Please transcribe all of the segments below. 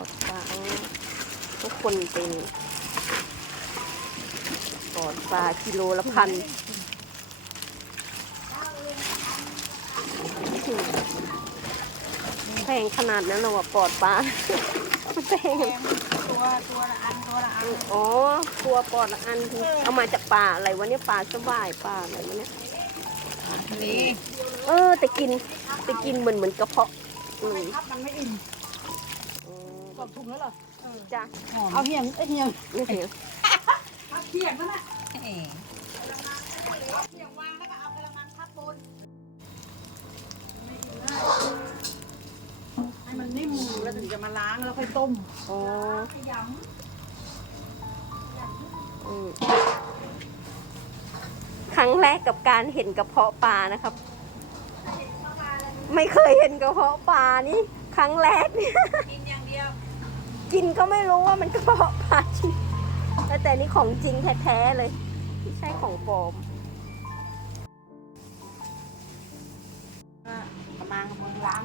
อดปลาทุกคนเป็นปอดปลากิโลละพันแพงขนาดนั้นเหรอวะปอดปลาแพงตัวตัวละอันตัวละอันอ๋อตัวปอดละอันคือเอามาจากป่าอะไรวะเนี่ยปลาสวายปลาอะไรวะเนี่ยนี่เออแต่กินแต่กินเหมือนเหมือนกระเพาะอืมครับมันไม่อิ่มอื มกดถุงแล้วเหรอจ้ะเอาเหี่ยงไอ้เหี่ยงนี่เสียงเอาเหี่ยงนั่นน่ะเอาเหี่ยงวางแล้วก็เอากระมังทับบนไม่อิ่มง่ายให้มันนิ่มแล้วถึงจะมาล้างแล้วค่อยต้มอ๋อขยอืมครั้งแรกกับการเห็นกระเพาะปลานะครับ ไม่เคยเห็นกระเพาะปลานี่ครั้งแรกเนี่ยำ กินอย่างเดียวกินก็ไม่รู้ว่ามันกระเพาะปลาจริงแต่แต่นี่ของจริงแท้ๆเลยไม่ใช่ของปลอมกระมังกระมังล้าง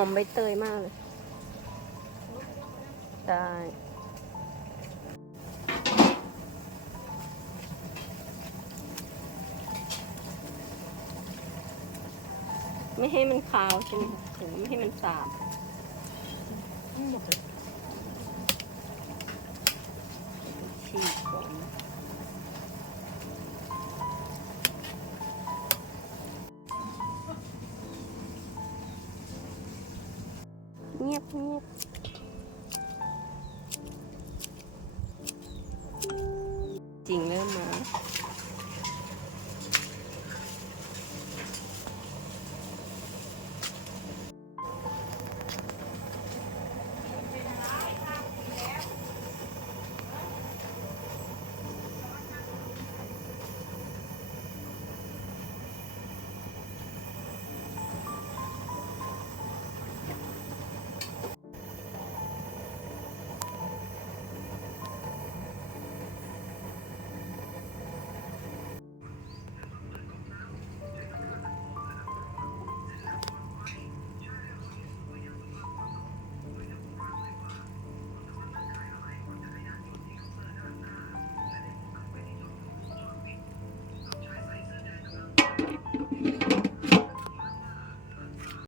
อมใบเตยมากเลยใช่ไม่ให้มันคาวใช่ไหมถึงไม่ให้มันสาบฉีกก่อนียบเงียบจริงเลย